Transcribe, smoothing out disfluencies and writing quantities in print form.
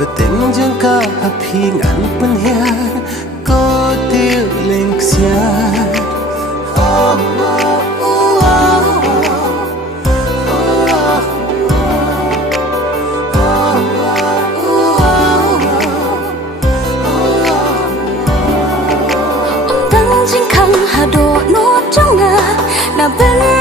bờ tên chẳng cả phi ngàn bên hiền có tiêu lên xia chính khăng hà đồ nốt trong ngà là bên